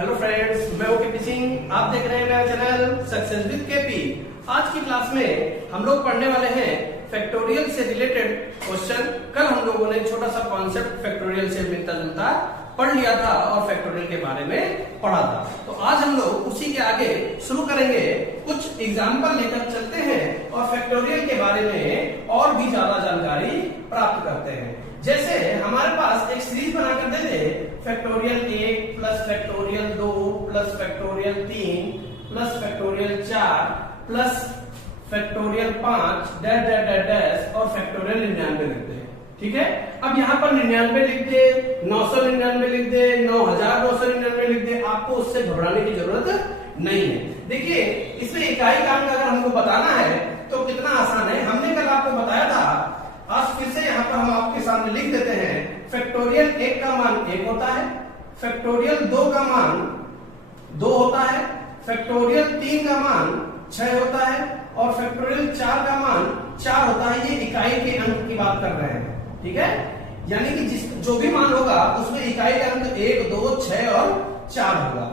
Hello friends, मैं KP Singh. आप देख रहे हैं मेरा चैनल सक्सेस विद केपी। आज की क्लास में हम लोग पढ़ने वाले हैं फैक्टोरियल से रिलेटेड क्वेश्चन। कल हम लोगों ने छोटा सा कॉन्सेप्ट फैक्टोरियल से मिलता जुलता पढ़ लिया था और फैक्टोरियल के बारे में पढ़ा था। तो आज हम लोग उसी के आगे शुरू करेंगे। कुछ एग्जाम्पल लेकर चलते हैं और फैक्टोरियल के बारे में और भी ज्यादा जानकारी प्राप्त करते हैं। जैसे हमारे पास एक सीरीज बनाकर दे दे, factorial 1 plus factorial 2 plus factorial 3 plus factorial 4 plus factorial 5 dash dash dash dash और फैक्टोरियल 99 लिख दे। ठीक है, अब यहाँ पर 99 लिख दे, 999 लिख दे, 9999 लिख दे। आपको उससे घबराने की जरूरत नहीं है। देखिए, इसमें इकाई अंक अगर हमको बताना है तो कितना आसान है। हमने कल आपको बताया था, आज फिर से यहाँ पर हम आपके सामने लिख देते हैं। फैक्टोरियल 1 का मान 1 होता है, फैक्टोरियल 2 का मान 2 होता है, फैक्टोरियल 3 का मान 6 होता है और फैक्टोरियल 4 का मान 4 होता है। ये इकाई के अंक की बात कर रहे हैं। ठीक है, यानी कि जो भी मान होगा उसमें इकाई का अंक 1, 2, 6 और 4 होगा।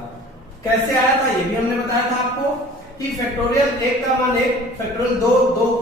कैसे आया था ये भी हमने बताया था आपको कि फैक्टोरियल 1 का मान 1, फैक्टोरियल 2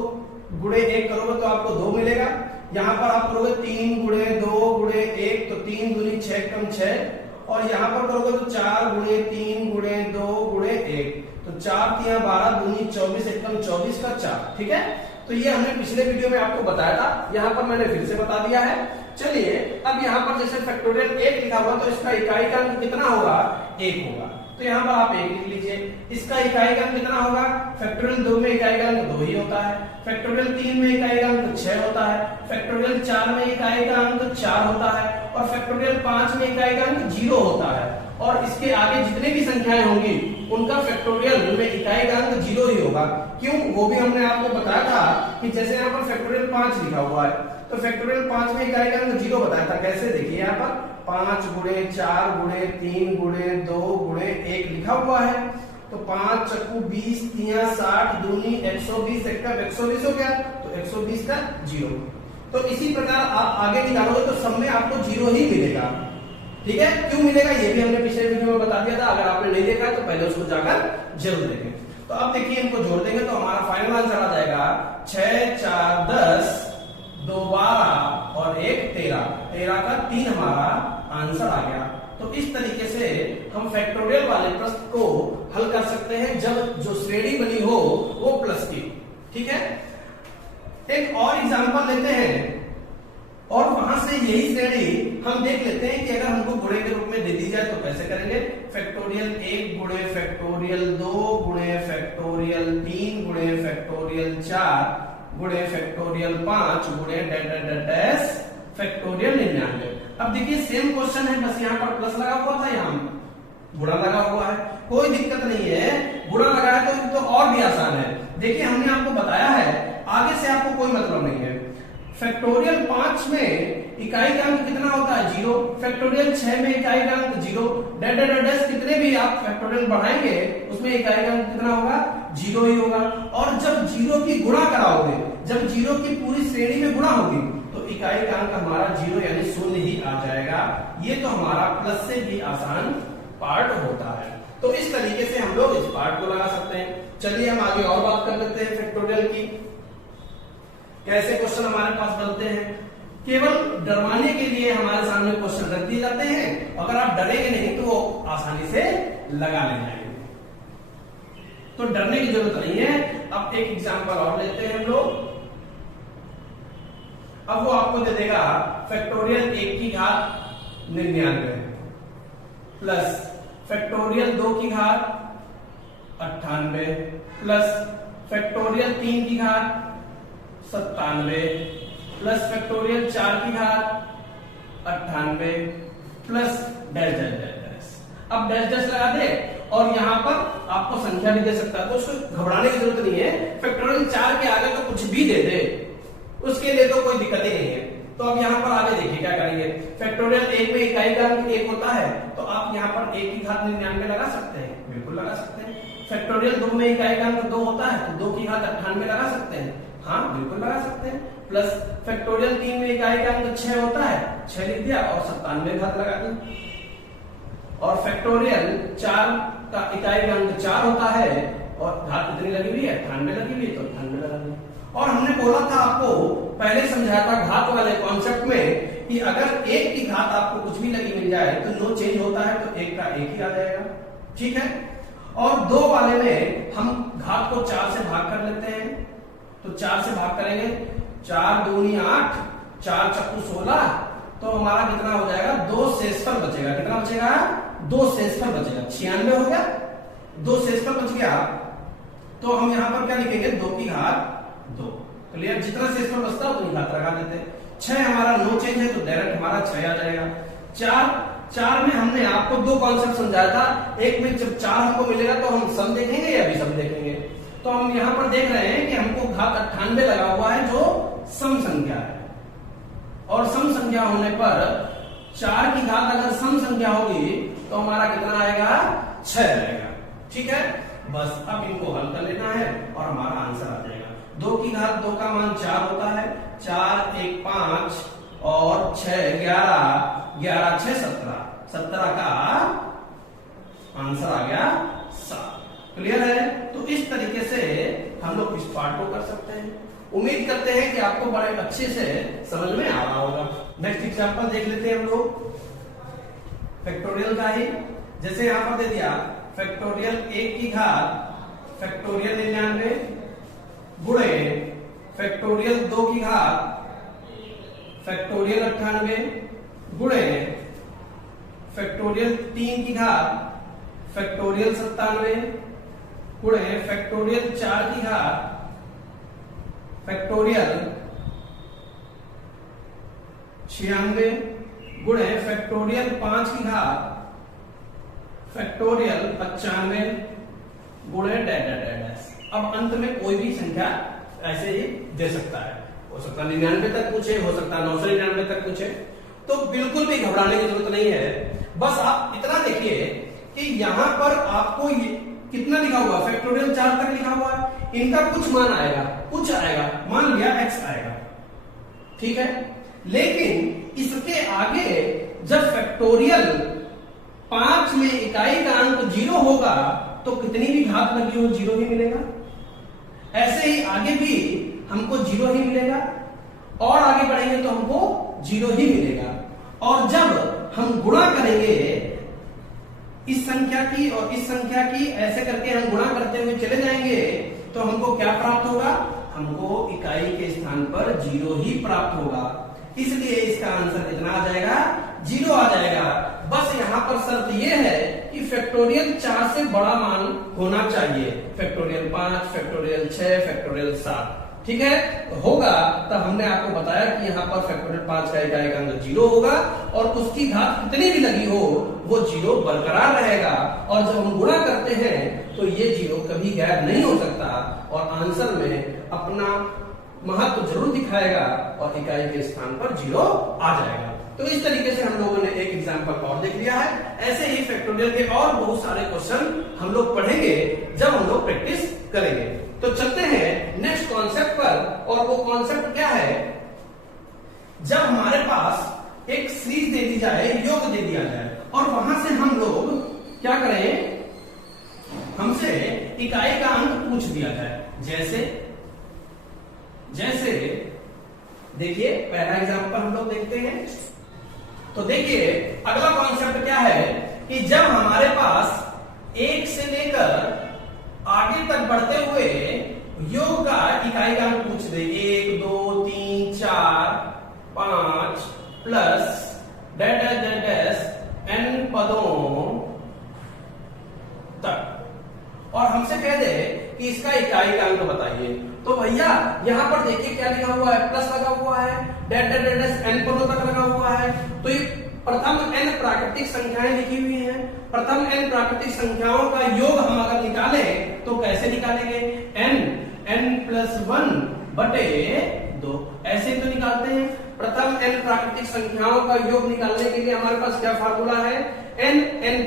गुणे 1 करोगे तो आपको 2 मिलेगा। यहाँ पर आप करोगे 3 गुणे 2 गुणे 1 तो 3 दूनी 6 कम 6 और यहाँ पर करोगे तो 4 गुणे 3 गुणे 2 गुणे 1 तो 4 3 12 दूनी 24 1 कम 24 का 4। ठीक है, तो ये हमने पिछले वीडियो में आपको बताया था, यहाँ पर मैंने फिर से बता दिया है। चलिए, अब यहाँ पर जैसे फैक्टोरियल 1 लिखा हुआ तो इसका इकाई का अंक कितना होगा? 1 होगा। तो यहाँ पर आप 1 लिख लीजिए। इसका इकाई का अंक कितना होगा? फैक्टोरियल 2 में इकाई का अंक 2 ही होता है, फैक्टोरियल 3 में इकाई का अंक 6 होता है, फैक्टोरियल 4 में इकाई का अंक 4 होता है और फैक्टोरियल 5 में इकाई का अंक 0 होता है। और इसके आगे जितने भी संख्याएं होंगी उनका फैक्टोरियल में इकाई का अंक 0 ही होगा। क्यों? वो भी हमने आपको बताया था कि जैसे यहाँ पर फैक्टोरियल 5 लिखा हुआ है तो फैक्टोरियल 5 में इकाई का अंक 0 बताया था। कैसे? देखिए, यहाँ पर 5 गुणे 4 गुणे 3 गुणे 2 गुणे 1 लिखा हुआ है। तो 5 चक्कू 20 3 60 दूनी 120 1 का 120 हो गया तो 120 का 0। तो इसी प्रकार आप आगे निकालोगे तो सब में आपको 0 ही मिलेगा। ठीक है, क्यों मिलेगा ये भी हमने पिछले वीडियो में बता दिया था। अगर आपने नहीं देखा तो पहले उसको जाकर जरूर देखें। तो अब देखिए, इनको जोड़ देंगे तो हमारा फाइनल आंसर आ जाएगा 6 4 10 2 12 और 1 13। 13 का 3 हमारा आंसर आ गया। तो इस तरीके से हम फैक्टोरियल वाले प्रश्न को हल कर सकते हैं जब जो श्रेणी बनी हो वो प्लस की। ठीक है, एक और एग्जांपल लेते हैं और वहां से यही श्रेणी हम देख लेते हैं कि अगर हमको गुणे के रूप में दे दी जाए तो कैसे करेंगे। फैक्टोरियल 1 गुणे फैक्टोरियल 2 गुणे फैक्टोरियल 3 गुणे फैक्टोरियल 4 गुणे फैक्टोरियल 5 गुणे डैश फैक्टोरियल 99। अब देखिए, सेम क्वेश्चन है, बस यहाँ पर प्लस लगा हुआ था, यहाँ गुणा लगा हुआ है। कोई दिक्कत नहीं है, गुणा लगा है तो और भी आसान है। देखिए, हमने आपको बताया है, आगे से आपको कोई मतलब नहीं है। फैक्टोरियल 5 में इकाई का अंक कितना होता है? 0। फैक्टोरियल 6 में इकाई का अंक 0 डैश डैश डैश कितने भी आप फैक्टोरियल बढ़ाएंगे उसमें इकाई का अंक कितना होगा? 0 ही होगा। और जब 0 की गुणा कराओगे, जब 0 की पूरी श्रेणी में गुणा होगी तो इकाई का अंक हमारा 0 यानी 0 ही आ जाएगा। ये तो हमारा प्लस से भी आसान पार्ट होता है। तो इस तरीके से हम लोग इस पार्ट को लगा सकते हैं। चलिए, हम आगे और बात कर लेते हैं फैक्टोरियल की। कैसे क्वेश्चन हमारे पास बनते हैं? केवल डरवाने के लिए हमारे सामने क्वेश्चन रख दिए जाते हैं। अगर आप डरेंगे नहीं तो वो आसानी से लगा ले जाएंगे, तो डरने की जरूरत नहीं है। अब एक एग्जांपल और लेते हैं हम लोग। अब वो आपको दे देगा फैक्टोरियल 1 की घात 99 प्लस फैक्टोरियल 2 की घात 98 प्लस फैक्टोरियल 3 की घात 97 प्लस फैक्टोरियल 4 की घात 98 प्लस डैश डैश डैश। अब डैश डैश लगा दे और यहाँ पर आपको संख्या भी दे सकता है, तो उसको घबराने की जरूरत नहीं है। फैक्टोरियल 4 के आगे तो कुछ भी दे दे, उसके लिए तो कोई दिक्कत ही नहीं है। तो अब यहाँ पर आगे देखिए क्या करेंगे। फैक्टोरियल 1 में इकाई का अंक 1 होता है तो आप यहाँ पर 1 की घात 99 लगा सकते हैं, बिल्कुल लगा सकते हैं। फैक्टोरियल 2 में इकाई का अंक 2 होता है तो 2 की घात 98 लगा सकते हैं, हाँ बिल्कुल लगा सकते हैं। प्लस फैक्टोरियल 3 में इकाई का अंक 6 होता है, 6 लिख दिया और 97 घात लगा दी। और फैक्टोरियल 4 का इकाई का अंक 4 होता है और घात कितनी लगी हुई है 98 लगी हुई है, तो 98 लगा दी। और हमने बोला था आपको पहले समझाया था घात वाले कॉन्सेप्ट में कि अगर एक की घात आपको कुछ भी लगी मिल जाए तो नो चेंज होता है, तो एक का एक ही आ जाएगा, ठीक है। और 2 वाले में हम घात को 4 से भाग कर लेते हैं, तो 4 से भाग करेंगे, 4 दूनी 8, 4 चक्कू 16, तो हमारा कितना हो जाएगा 2 शेषफल बचेगा। कितना बचेगा 2 शेषफल बचेगा, 96 हो गया, 2 शेषफल बच गया। तो हम यहां पर क्या लिखेंगे 2 की घात 2। क्लियर, जितना शेषफल बचता है उतनी घात लगा देते हैं। 6 हमारा नो चेंज है तो डायरेक्ट हमारा 6 आ जाएगा। 4 में हमने आपको 2 कॉन्सेप्ट समझाया था, एक में जब 4 हमको मिलेगा तो हम सम देखेंगे या विषम देखेंगे। तो हम यहां पर देख रहे हैं कि हमको घात 98 लगा हुआ है जो सम संख्या है, और सम संख्या होने पर 4 की घात अगर सम संख्या होगी तो हमारा कितना आएगा 6 आएगा, ठीक है। बस अब इनको हल कर लेना है और हमारा आंसर आ जाएगा। 2 की घात 2 का मान 4 होता है, 4 1 5 और 6 11, 11 6 17, 17 का आंसर आ गया 7। क्लियर है। तो इस तरीके से हम लोग इस पार्ट को कर सकते हैं। उम्मीद करते हैं कि आपको बड़े अच्छे से समझ में आ रहा होगा। नेक्स्ट एग्जांपल देख लेते हैं हम लोग फैक्टोरियल का ही। जैसे यहां पर दे दिया फैक्टोरियल 1 की घात फैक्टोरियल 99 गुणे फैक्टोरियल 2 की घात फैक्टोरियल 98 गुणे फैक्टोरियल 3 की घात फैक्टोरियल 97 गुणे फैक्टोरियल 4 की घात फैक्टोरियल 96 गुणे फैक्टोरियल 5 की घात फैक्टोरियल 95 गुणे डैश डैश डैश। अब अंत में कोई भी संख्या ऐसे ही दे सकता है, हो सकता है 99 तक पूछे, हो सकता है 999 तक पूछे, तो बिल्कुल भी घबराने की जरूरत नहीं है। बस आप इतना देखिए कि यहां पर आपको ये कितना लिखा हुआ फैक्टोरियल 4 तक लिखा हुआ है, इनका कुछ मान आएगा, कुछ आएगा, मान लिया x आएगा, ठीक है। लेकिन इसके आगे जब फैक्टोरियल 5 में इकाई का अंक 0 होगा तो कितनी भी घात लगी हो 0 ही मिलेगा। ऐसे ही आगे भी हमको 0 ही मिलेगा, और आगे बढ़ेंगे तो हमको 0 ही मिलेगा। और जब हम गुणा करेंगे इस संख्या की और इस संख्या की, ऐसे करके हम गुणा करते हुए चले जाएंगे, तो हमको क्या प्राप्त होगा, हमको इकाई के स्थान पर 0 ही प्राप्त होगा। इसलिए इसका आंसर कितना आ जाएगा 0 आ जाएगा। बस यहाँ पर शर्त यह है कि फैक्टोरियल 4 से बड़ा मान होना चाहिए, फैक्टोरियल 5, फैक्टोरियल 6, फैक्टोरियल 7, ठीक है। तो होगा तब हमने आपको बताया कि यहाँ पर फैक्टोरियल 5 का इकाई का अंक 0 होगा और उसकी घात कितनी भी लगी हो वो 0 बरकरार रहेगा। और जब हम गुणा करते हैं तो ये 0 कभी गायब नहीं हो सकता और आंसर में अपना महत्व जरूर दिखाएगा और इकाई के स्थान पर 0 आ जाएगा। तो इस तरीके से हम लोगों ने एक एग्जाम्पल और देख लिया है। ऐसे ही फैक्टोरियल के और बहुत सारे क्वेश्चन हम लोग पढ़ेंगे जब हम लोग प्रैक्टिस करेंगे। तो चलते हैं नेक्स्ट कॉन्सेप्ट पर, और वो कॉन्सेप्ट क्या है, जब हमारे पास एक सीरीज दे दी जाए, योग दे दिया जाए, और वहां से हम लोग क्या करें, हमसे इकाई का अंक पूछ दिया जाए। जैसे देखिए पहला एग्जांपल हम लोग देखते हैं। तो देखिए अगला कॉन्सेप्ट क्या है कि जब हमारे पास 1 से लेकर आगे तक बढ़ते हुए योग का इकाई का अंक पूछ दे, 1 2 3 4 5 plus dash dash dash n पदों तक, और हमसे कह दे कि इसका इकाई का अंक बताइए। तो भैया यहाँ पर देखिए क्या लिखा हुआ है, प्लस लगा हुआ है, डैश डैश डैश n पदों तक लगा हुआ है। तो ये प्रथम n प्राकृतिक संख्याएं लिखी हुई हैं। प्रथम n प्राकृतिक संख्याओं का योग हम अगर निकाले तो कैसे निकालेंगे, n प्लस 1 बटे 2, ऐसे तो निकालते हैं। प्रथम n प्राकृतिक संख्याओं का योग निकालने के लिए हमारे पास क्या फार्मूला है, n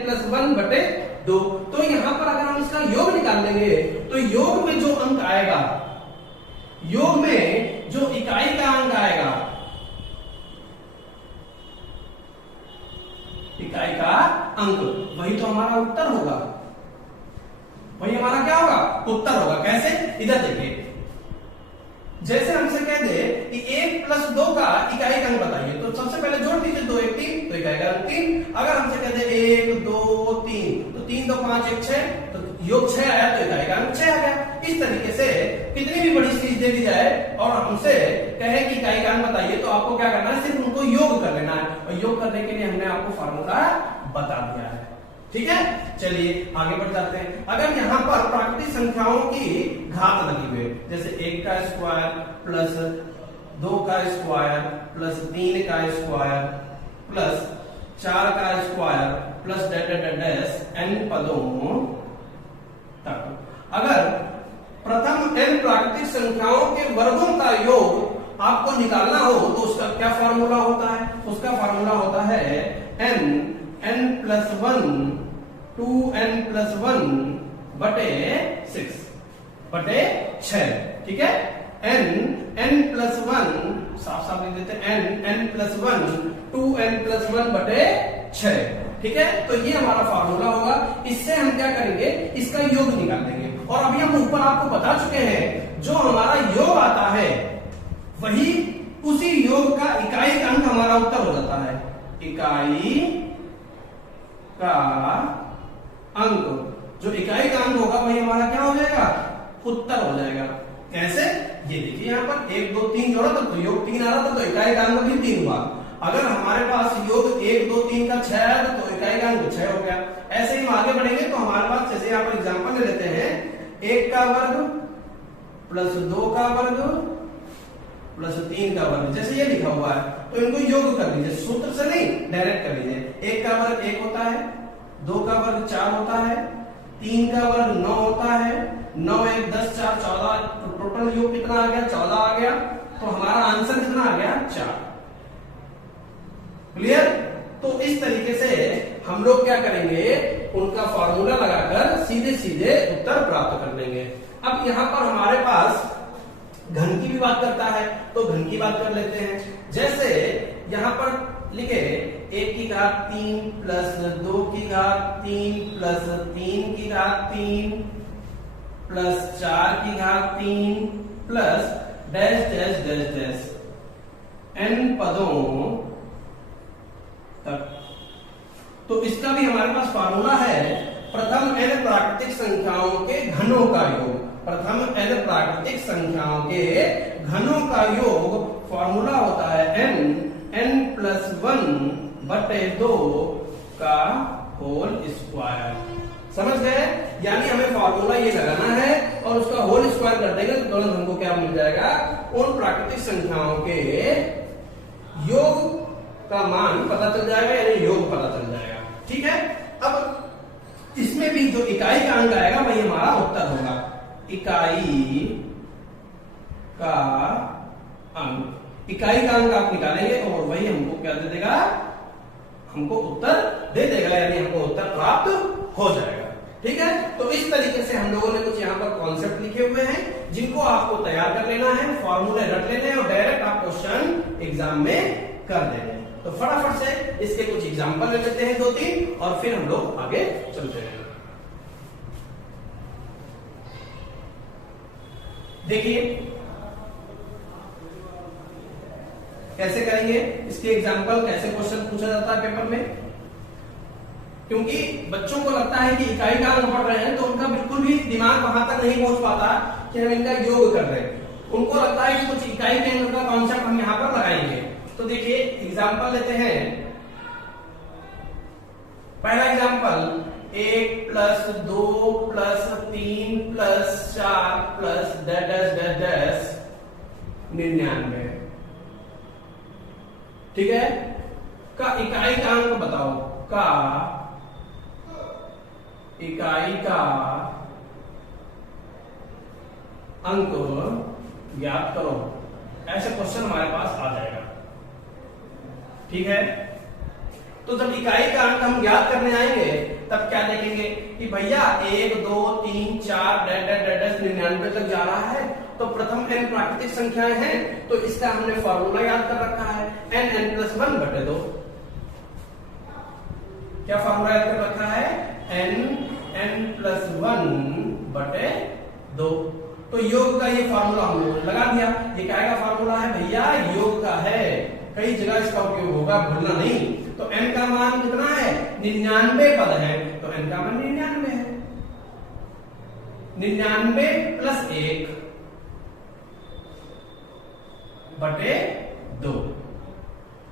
प्लस 1 बटे 2। तो यहां पर अगर हम इसका योग निकाल लेंगे तो योग में जो अंक आएगा, योग में जो इकाई का अंक आएगा, इकाई का अंक वही तो हमारा उत्तर होगा, वही हमारा क्या होगा, उत्तर होगा। कैसे, इधर देखिए, जैसे हमसे कह दे कि 1 प्लस 2 का इकाई अंक बताइए, तो सबसे पहले जोड़ दीजिए, 2 1 3, तो इकाई अंक 3। अगर हमसे कह दे 1 2 3, तो 3 2 5 1 6, तो योग 6 आया, तो इकाई अंक 6 आ गया। इस तरीके से कितनी भी बड़ी चीज दे दी जाए और हमसे कहे कि इकाई अंक बताइए, तो आपको क्या करना है, सिर्फ उनको योग कर लेना है, और योग करने के लिए हमने आपको फार्मूला बता दिया है। ठीक है, चलिए आगे बढ़ जाते हैं। अगर यहाँ पर प्राकृतिक संख्याओं की घात लगी हुई है, जैसे 1 का स्क्वायर प्लस 2 का स्क्वायर प्लस 3 का स्क्वायर प्लस 4 का स्क्वायर प्लस n पदों तक, अगर प्रथम n प्राकृतिक संख्याओं के वर्गों का योग आपको निकालना हो, तो उसका क्या फार्मूला होता है, उसका फार्मूला होता है n प्लस 1 2n प्लस 1 बटे 6 बटे 6। ठीक है, n प्लस 1 साफ साफ लिख देते हैं, n प्लस 1 2n प्लस 1 बटे 6। ठीक है, तो ये हमारा फार्मूला होगा। इससे हम क्या करेंगे, इसका योग निकाल देंगे। और अभी हम ऊपर आपको बता चुके हैं, जो हमारा योग आता है वही उसी योग का इकाई अंक हमारा उत्तर हो जाता है। इकाई का अंक, जो इकाई का अंक होगा वही हमारा क्या हो जाएगा, उत्तर हो जाएगा। कैसे, ये देखिए यहाँ पर 1 2 3 जोड़ा था, तो योग 3 आ रहा था, तो इकाई का अंक भी 3 हुआ। अगर हमारे पास योग 1 2 3 का 6 आया तो इकाई का अंक 6 हो गया। ऐसे ही हम आगे बढ़ेंगे, तो हमारे पास जैसे यहाँ पर एग्जाम्पल ले लेते हैं, 1 का वर्ग प्लस 2 का वर्ग प्लस 3 का वर्ग, जैसे ये लिखा हुआ है, तो इनको योग कर लीजिए, सूत्र से नहीं, डायरेक्ट कर लीजिए। 1 का वर्ग 1 होता है, 2 का वर्ग 4 होता है, 3 का वर्ग 9 होता है, 9 1 10 4 14, तो टोटल योग कितना आ गया, 14 आ गया। तो हमारा आंसर कितना आ गया, 4। क्लियर। तो इस तरीके से हम लोग क्या करेंगे, उनका फॉर्मूला लगाकर सीधे सीधे उत्तर प्राप्त कर लेंगे। अब यहाँ पर हमारे पास घन की भी बात करता है, तो घन की बात कर लेते हैं। जैसे यहाँ पर लिखे 1 की घात 3 प्लस 2 की घात 3 प्लस 3 की घात 3 प्लस 4 की घात 3 plus dash dash dash dash n पदों तक। तो इसका भी हमारे पास फार्मूला है, प्रथम n प्राकृतिक संख्याओं के घनों का योग। प्रथम n प्राकृतिक संख्याओं के घनों का योग फार्मूला होता है n प्लस 1 बटे 2 का होल स्क्वायर। समझ गए, यानी हमें फार्मूला ये लगाना है और उसका होल स्क्वायर कर देंगे, तो तुरंत हमको क्या मिल जाएगा, उन प्राकृतिक संख्याओं के योग का मान पता चल जाएगा, यानी योग पता चल जाएगा। ठीक है, अब इसमें भी जो इकाई का अंक आएगा वही हमारा उत्तर होगा। इकाई का अंक, इकाई का अंक आप निकालेंगे और वही हमको क्या दे देगा, हमको उत्तर दे देगा, यानी हमको उत्तर प्राप्त हो जाएगा। ठीक है, तो इस तरीके से हम लोगों ने कुछ यहाँ पर कॉन्सेप्ट लिखे हुए हैं, जिनको आपको तैयार कर लेना है, फॉर्मूले रट लेने हैं और डायरेक्ट आप क्वेश्चन एग्जाम में कर देंगे। तो फटाफट से इसके कुछ एग्जाम्पल ले लेते हैं 2-3 और फिर हम लोग आगे चलते हैं। देखिए कैसे करेंगे इसके एग्जाम्पल, कैसे क्वेश्चन पूछा जाता है पेपर में। क्योंकि बच्चों को लगता है कि इकाई का अंक पढ़ रहे हैं, तो उनका बिल्कुल भी दिमाग वहां तक नहीं पहुंच पाता कि हम इनका योग कर रहे हैं। उनको लगता है कि कुछ इकाई के अंक का कॉन्सेप्ट हम यहाँ पर लगाएंगे। तो देखिए एग्जाम्पल लेते हैं। पहला example 1 plus 2 plus 3 plus 4 plus dash dash dash 99। ठीक है, का इकाई का अंक बताओ, का इकाई का अंक ज्ञात करो। ऐसे क्वेश्चन हमारे पास आ जाएगा। ठीक है, तो जब इकाई का अंक हम ज्ञात करने आएंगे तब क्या देखेंगे कि भैया 1 2 3 4 डैश 99 तक जा रहा है, तो प्रथम n प्राकृतिक संख्याएं हैं, तो इसका हमने फॉर्मूला याद कर रखा है, n प्लस 1 बटे 2। क्या फॉर्मूला याद कर रखा है? n+1/2। तो योग का ये फार्मूला हम लोगों ने लगा दिया। ये क्या का फार्मूला है भैया? योग का है। कई जगह इसका उपयोग होगा, भूलना नहीं। तो n का मान कितना है? 99 पद है, तो n का मान 99 है। 99 + 1/2।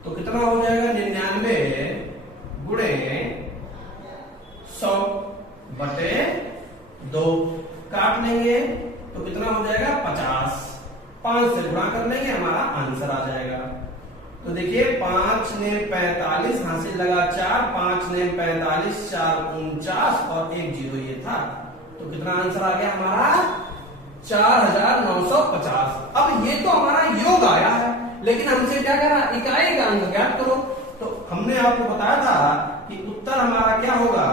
तो कितना हो जाएगा? 99 गुणे 100/2। काट लेंगे तो कितना हो जाएगा? 50। 5 से गुणा कर लेंगे, हमारा आंसर आ जाएगा। तो देखिए 5 ने 45, हासिल लगा 4, 5 ने 45, 4 49 और 1 0 ये था। तो कितना आंसर आ गया हमारा? 4950। अब ये तो हमारा योग आया है, लेकिन हमसे क्या करा? इकाई का अंक ज्ञात करो। तो हमने आपको बताया था कि उत्तर हमारा क्या होगा?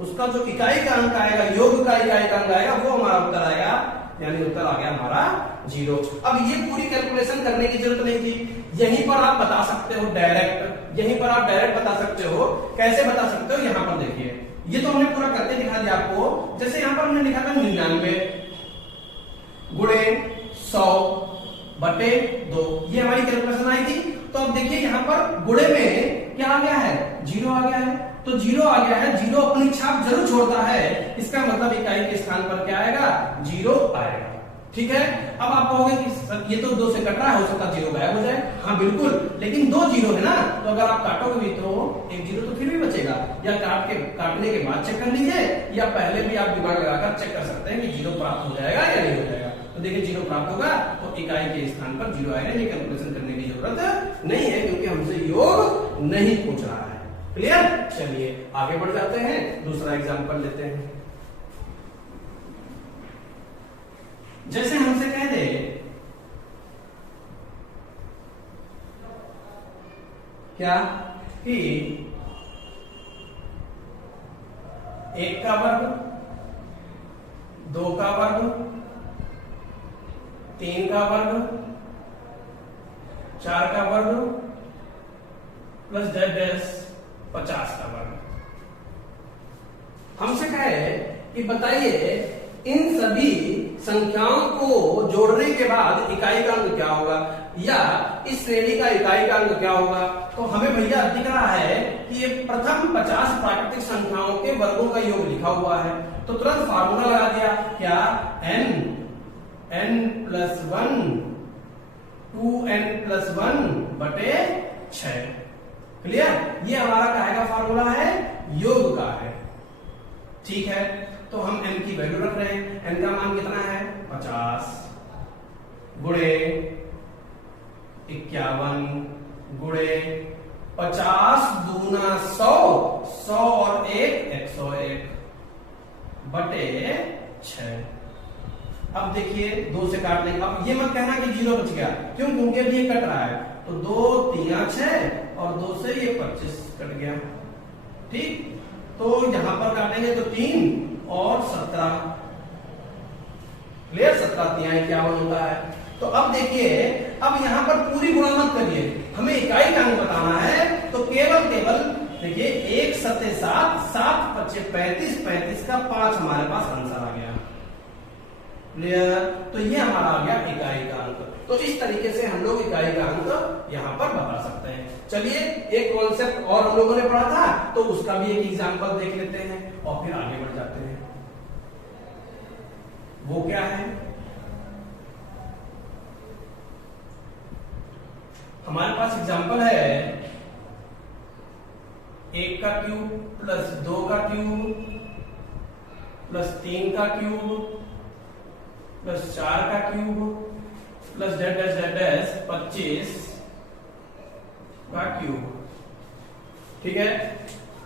उसका जो इकाई का अंक आएगा, योग का इकाई का अंक आएगा, वो हमारा उत्तर आएगा, यानी उत्तर आ गया हमारा 0। अब ये पूरी कैलकुलेशन करने की जरूरत नहीं थी, यहीं पर आप बता सकते हो डायरेक्ट। यहीं पर आप डायरेक्ट बता सकते हो। कैसे बता सकते हो? यहां पर देखिए, ये तो हमने पूरा करके दिखा दिया आपको। जैसे यहां पर हमने लिखा था 99 गुणे 100/2, ये हमारी कैलकुलेशन आई थी। तो अब देखिए यहां पर गुणे में क्या आ गया है? 0 आ गया है। तो 0 आ गया है, 0 अपनी छाप जरूर छोड़ता है, इसका मतलब इकाई के स्थान पर क्या आएगा? 0 आएगा। ठीक है। अब आप कहोगे कि सर ये तो 2 से कट रहा है, हो सकता है 0 गायब हो जाए। हाँ बिल्कुल, लेकिन 2 0 है ना, तो अगर आप काटोगे भी तो 1 0 तो फिर भी बचेगा। या काटने के बाद चेक कर लीजिए, या पहले भी आप दिमाग लगाकर चेक कर सकते हैं कि 0 प्राप्त हो जाएगा या नहीं हो जाएगा। तो देखिए 0 प्राप्त होगा तो इकाई के स्थान पर 0 आएगा। ये कैलकुलेशन करने की जरूरत नहीं है, क्योंकि हमसे योग नहीं पूछ रहा है। क्लियर? चलिए आगे बढ़ जाते हैं, दूसरा एग्जांपल लेते हैं। जैसे हमसे कह दे क्या कि 1 का वर्ग, 2 का वर्ग, 3 का वर्ग, 4 का वर्ग प्लस z 50 का वर्ग। हमसे कहे कि बताइए इन सभी संख्याओं को जोड़ने के बाद इकाई का अंक क्या होगा, या इस श्रेणी का इकाई का अंक क्या होगा। तो हमें भैया दिख रहा है कि ये प्रथम 50 प्राकृतिक संख्याओं के वर्गों का योग लिखा हुआ है। तो तुरंत फार्मूला लगा दिया, क्या? n+1 2n+1/6। क्लियर? ये हमारा काहे का फार्मूला है? योग का है। ठीक है, तो हम n की वैल्यू रख रहे हैं। n का मान कितना है? 50 गुणे 51 गुणे 50 दूना 100, 100 और 1 101/6। अब देखिए 2 से काट लेंगे। अब ये मत कहना कि 0 बच गया, क्यों? क्योंकि अभी ये कट रहा है। तो 2 3 6 और 2 से ये 25 कट गया। ठीक, तो यहां पर काटेंगे तो 3 और 17। क्लियर? 17 3 51 होता है। तो अब देखिए, अब यहां पर पूरी गुणा मत करिए, हमें इकाई का अंक बताना है। तो केवल देखिए 1 7 7 7 25 35 35 का 5 हमारे पास आंसर आ गया। क्लियर? तो ये हमारा आ गया इकाई का अंक। तो इस तरीके से हम लोग इकाई का अंक यहां पर बता सकते हैं। चलिए एक कॉन्सेप्ट और हम लोगों ने पढ़ा था, तो उसका भी एक एग्जांपल देख लेते हैं और फिर आगे बढ़ जाते हैं। वो क्या है? हमारे पास एग्जांपल है 1 का क्यूब प्लस 2 का क्यूब प्लस 3 का क्यूब प्लस 4 का क्यूब प्लस z 25 का क्यूब। ठीक है,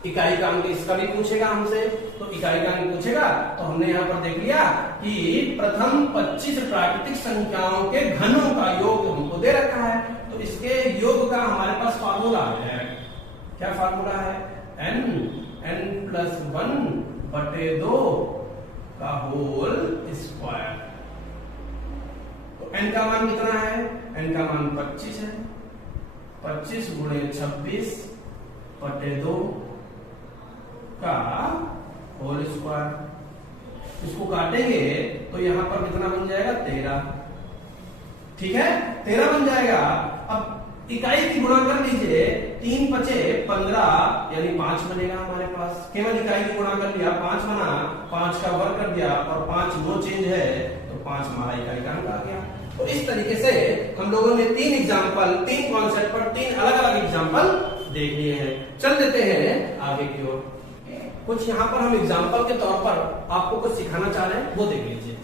इकाई का अंक इसका भी पूछेगा हमसे। तो इकाई का अंक पूछेगा तो हमने यहां पर देख लिया कि प्रथम 25 प्राकृतिक संख्याओं के घनों का योग हमको दे रखा है। तो इसके योग का हमारे पास फार्मूला है। क्या फार्मूला है? n+1/2 का होल स्क्वायर। तो n का मान कितना है? n का मान 25 है। 25 गुणे 26/2 का होल स्क्वायर। इसको काटेंगे तो यहां पर कितना बन जाएगा 13। ठीक है, 13 बन जाएगा। अब इकाई की गुणा कर लीजिए, 3 पचे 15 यानी 5 बनेगा हमारे पास। केवल इकाई की गुणा कर लिया, 5 बना, 5 का वर्ग कर दिया और 5 नो चेंज है तो 5 हमारा इकाई का अंक आ गया। तो इस तरीके से हम लोगों ने 3 एग्जाम्पल, 3 कॉन्सेप्ट पर 3 अलग अलग एग्जाम्पल देख लिए हैं। चल देते हैं आगे की ओर। कुछ यहाँ पर हम एग्जाम्पल के तौर पर आपको कुछ सिखाना चाह रहे हैं, वो देख लीजिए।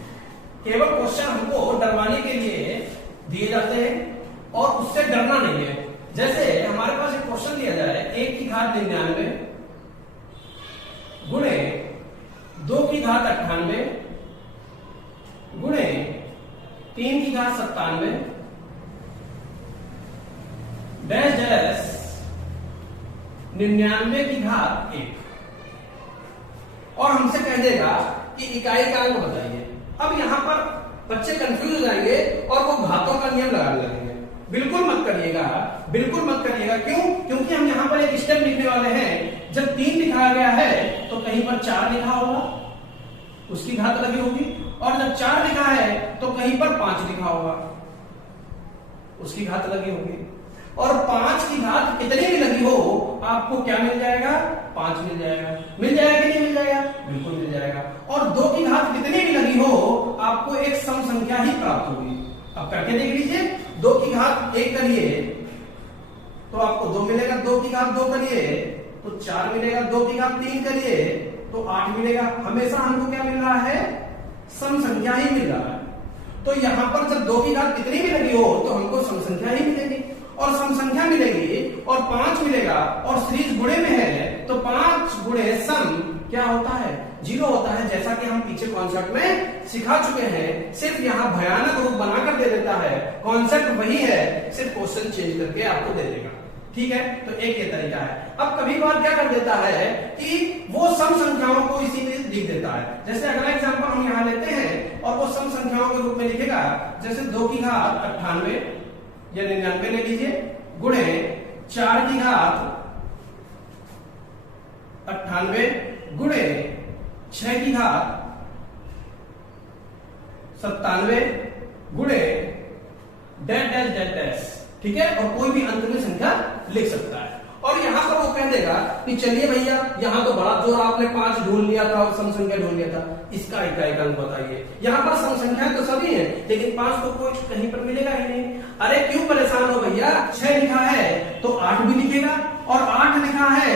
केवल क्वेश्चन हमको डरवाने के लिए दिए जाते हैं और उससे डरना नहीं है। जैसे हमारे पास एक क्वेश्चन दिया जाए 1 की घात 99 गुणे 2 की घात 98 गुणे 3 की घात 97 डैश डैश 99 की घात 1 और हमसे कह देगा कि इकाई का अंक बताइए। अब यहां पर बच्चे कंफ्यूज हो जाएंगे और वो घातों का नियम लगाने लगेंगे। बिल्कुल मत करिएगा, बिल्कुल मत करिएगा। क्यों? क्योंकि हम यहां पर एक स्टेप लिखने वाले हैं। जब 3 लिखा गया है तो कहीं पर 4 लिखा होगा, उसकी घात लगी होगी, और जब 4 लिखा है तो कहीं पर 5 लिखा होगा, उसकी घात लगी होगी। और 5 की घात कितनी भी लगी हो आपको क्या मिल जाएगा? 5 मिल जाएगा। मिल जाएगा कि नहीं मिल जाएगा? बिल्कुल मिल जाएगा। और 2 की घात कितनी भी लगी हो आपको एक सम संख्या ही प्राप्त होगी। अब करके देख लीजिए, 2 की घात 1 करिए तो आपको 2 मिलेगा, 2 की घात 2 करिए तो 4 मिलेगा, 2 की घात 3 करिए तो 8 मिलेगा। हमेशा हमको क्या मिल रहा है? सम संख्या ही मिल रहा है। तो यहां पर जब 2 की घात कितनी भी लगी हो तो हमको सम संख्या ही मिलेगी, और सम संख्या मिलेगी और 5 मिलेगा, और सीरीज गुणे में है तो 5 गुणे सम क्या होता है? 0 होता है। जैसा कि हम पीछे कॉन्सेप्ट में सिखा चुके हैं, सिर्फ यहाँ भयानक रूप बनाकर दे देता है। कॉन्सेप्ट वही है, सिर्फ क्वेश्चन चेंज करके आपको दे देगा। ठीक है, तो एक ये तरीका है। अब कभी बार क्या कर देता है कि वो सम संख्याओं को इसी में लिख देता है। जैसे अगला एग्जांपल हम यहाँ लेते हैं और वो सम संख्याओं के रूप में लिखेगा। जैसे 2 की घात 98 या 99 ले लीजिए गुणे 4 की घात 98 गुणे 6 की घात 97 गुणे डैश डैश डैश डैश। ठीक है, और कोई भी अंत में संख्या लिख सकता है। और यहां पर वो कह देगा कि चलिए भैया, यहां तो बड़ा जोर आपने 5 ढूंढ लिया था और सम संख्या ढूंढ लिया था, इसका इकाई का अंक बताइए। यहां पर सम संख्या तो सभी है, लेकिन 5 तो कोई कहीं पर मिलेगा ही नहीं। अरे क्यों परेशान हो भैया? 6 लिखा है तो 8 भी लिखेगा, और 8 लिखा है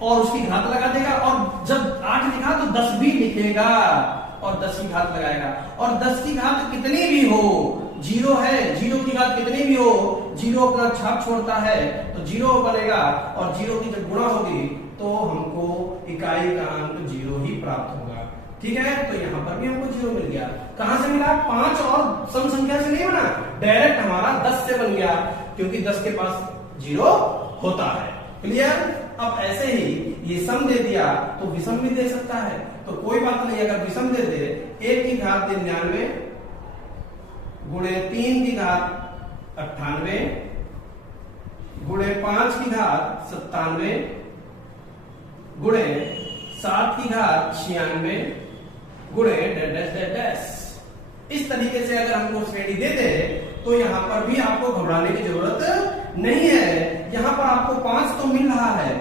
और उसकी घात लगा देगा, और जब 8 लिखा तो 10 भी लिखेगा और 10 की घात लगाएगा। और 10 की घात कितनी भी हो, 0 है, 0 की घात कितनी भी हो, 0 अपना छाप छोड़ता है तो 0 बनेगा, और 0 की जब गुणा होगी तो हमको इकाई का अंक 0 ही प्राप्त होगा। ठीक है, तो यहां पर भी हमको 0 मिल गया। कहां से मिला? 5 और सम संख्या से नहीं बना, डायरेक्ट हमारा 10 से बन गया, क्योंकि 10 के पास 0 होता है। क्लियर? अब ऐसे ही ये सम दे दिया तो विषम भी दे सकता है, तो कोई बात नहीं। अगर विषम दे दे 1 की घात 99 गुणे 3 की घात 98 गुणे 5 की घात 97 गुणे 7 की घात 96 गुणे डैश डैश डैश डैश। इस तरीके से अगर हमको श्रेणी दे दे तो यहां पर भी आपको घबराने की जरूरत नहीं है। यहां पर आपको 5 तो मिल रहा है,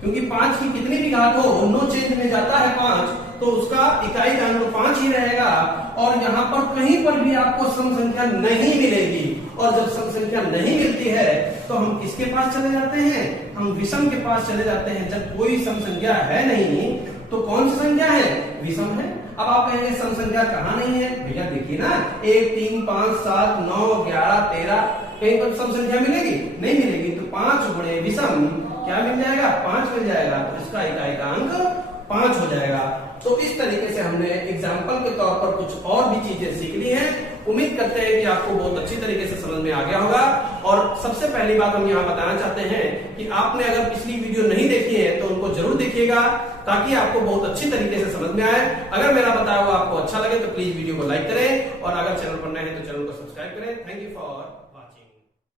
क्योंकि 5 की कितनी भी घात हो, नो चेंज में जाता है 5, तो उसका इकाई का अंक 5 ही रहेगा। और यहाँ पर कहीं पर भी आपको सम संख्या नहीं मिलेगी, और जब सम संख्या नहीं मिलती है तो हम किसके पास चले जाते हैं? हम विषम के पास चले जाते हैं। जब कोई सम संख्या है नहीं तो कौन सी संख्या है? विषम है। अब आप कहेंगे सम संख्या कहाँ नहीं है? भैया देखिए ना, 1 3 5 7 9 11 13, कहीं पर सम संख्या मिलेगी? नहीं मिलेगी। तो 5 गुणे विषम क्या मिल जाएगा? 5 मिल जाएगा, तो इसका इकाई का अंक 5 हो जाएगा। तो इस तरीके से हमने एग्जाम्पल के तौर पर कुछ और भी चीजें सीख ली हैं। उम्मीद करते हैं कि आपको बहुत अच्छी तरीके से समझ में आ गया होगा। और सबसे पहली बात हम यहाँ बताना चाहते हैं कि आपने अगर पिछली वीडियो नहीं देखी है तो उनको जरूर देखिएगा, ताकि आपको बहुत अच्छी तरीके से समझ में आए। अगर मेरा बताया हुआ आपको अच्छा लगे तो प्लीज वीडियो को लाइक करें, और अगर चैनल पर नए हैं तो चैनल को सब्सक्राइब करें। Thank you for